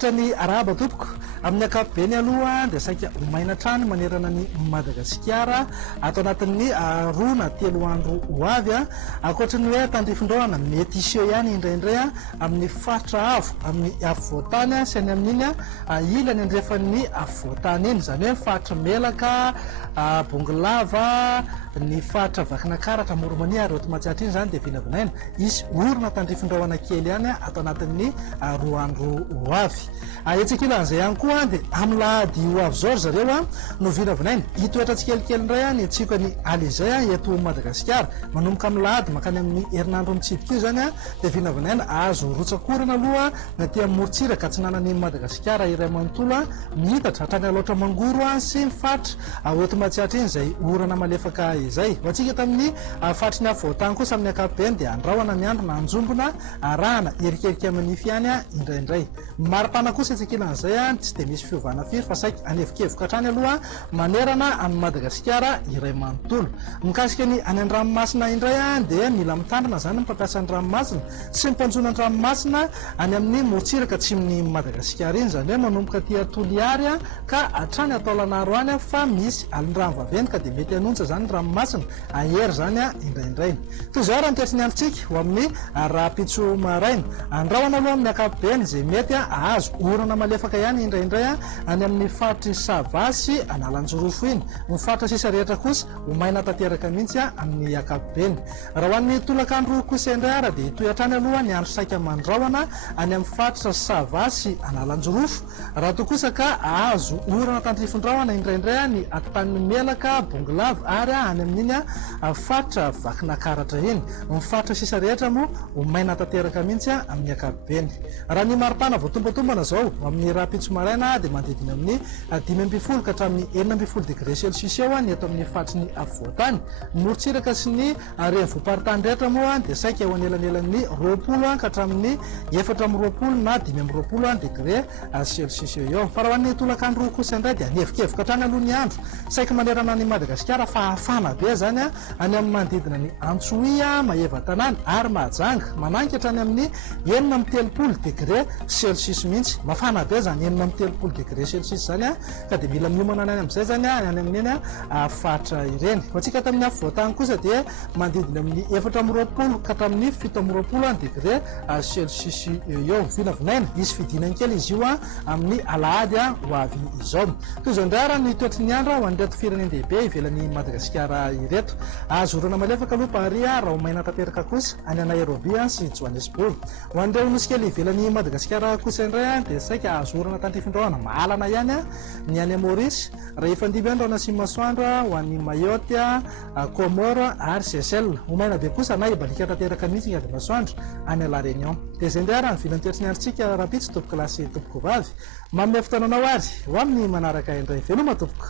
tolotra ny araba tompoko amin'ny ankapobeny aloha dia saika homaina trano manerana ny Madagasikara atao anatin'ny roa na telo andro ho avy ankoatran'ny hoe tandrifin-drahona mety iseho ihany indraindray amin'ny faritra avo amin'ny afo voatany sy any amin'iny ilany andrefan'ny afo voatany iny, izany hoe faritra Melaka, Bongolava, ny faritra Vakinakaratra, Moromania ary Matsiatra iny zany dia vinavinaina isy orona tandrifin-drahona kely ihany atao anatin'ny roa andro ho avy. Etsekilan'izay ihany koa dia amin'ny lahady ho avy zao zareo no vinavinaina hitoetra tsikelikely indray ny tsikany alizay eto Madagasikara manomboka amin'ny lahady makany amin'ny herinandro mitsidika io zany dia vinavinaina azo rotsakorana aloha na tia morotsiraka tsy nanan'ny Madagasikara iray manontolo mihitatra hatrany aloatra mangoro sy mifatra eto Matsiatra iny izay orana malefaka izay. Hoantsika tamin'ny fatry ny afo voatany kosa amin'ny ankapobeny dia andrahoana ny andro na anjombona arahana erikerika manify ihany indraindray. Maripana kosa etsekilan'izay tsy dia misy fiovana firy fa saika anevokevoka hatrany aloha manerana amin'ny Madagasikara iray manontolo. Mikasika ny any an-dranomasina indray dia mila mitandrina zany mpampiasa an-dranomasina sy mimpanjona an-dranomasina any amin'ny morotsiraka atsimony Madagasikara iny, izany hoe manomboka tia Toliary ka hatrany atao Lanaro any fa misy alin-drano vaventy ka dia mety hanonja zany ranomasina ahery zany indraindray. Toy izao raha mitoetra ny androntsika ho amin'ny rahampitso maraina andrahoana aloha amin'ny ankapobeny izay mety ahazo orana malefaka ihany indraindray any amin'ny faritry Savasy Analanjorofo iny. Ny faritra sisa rehetra kosa homaina tanteraka mihitsy amin'ny ankapobeny. Raha ho an'ny tolakandro kosa indray ara dia hitoy hatrany aloha ny andro saika mandrahona any amin'ny faritra Savasy Analanjorofo. Raha toa kosa ka ahazo orana tandrifin-drahona indraindray ny atanin'ny Melaka, Bongolava ary any amin'iny faritra Vakinakaratra iny. Ny faritra sisa rehetra moa homaina tanteraka mihitsy amin'ny ankapobeny. Raha ny maripana voatombatombana zao amin'ny rahampitso maraina dia manodidina amin'ny 5 ka hatramin'ny 4 degré celsius eo ny eto amin'ny faritry ny afo voatany. Ny morotsiraka sy ny renivohim-paritany rehetra moa dia saika eo anelanelan'ny 20 ka hatramin'ny 4 na 5 degré celsius eo. Fa raha ho an'ny tolakandro kosa indray dia anevokevoka hatrany aloha ny andro saika manerana ny Madagasikara fa hafana be zany any amin'ny manodidina ny Antsohihy, Mahevatanana ary Mahajanga mananky hatrany amin'ny 30 degré celsius mihitsy. Mafana be zany 30 degré celsius zany ka dia mila miomana any amin'izay zany any amin'iny faritra ireny. Hoantsika tamin'ny afo voatany kosa dia manodidina amin'ny 4 ka hatramin'ny 7 degré celsius eo. Vinavinaina isy fidinany kely izy io amin'ny alahady ho avy izao. Toy izao indray raha ny toetry ny andro ho an'ireto firenendehibe ivelan'ny Madagasikara ireto. Azo orana malefaka aloha pari raha homaina tanteraka kosa any Nairobi sy Johannesburg. Ho an'ireo nosy kely ivelan'ny Madagasikara kosa indray dia saika azo orana tandrifin-drahona mahalana ihany ny any Maurice, raha efa 5 andro any Atsimo masoandro ho an'ny Mayotte, Comore ary Seychelles. Homaina be kosa na ibalika tanteraka mihitsy ny avy masoandro any La Réunion. Dia izay indray raha ny vilany toetry ny androntsika rahampitso tompoko lahy sy tompoko vavy. Manome fotoananao ary ho amin'ny manaraka indray. Veloma tompoko.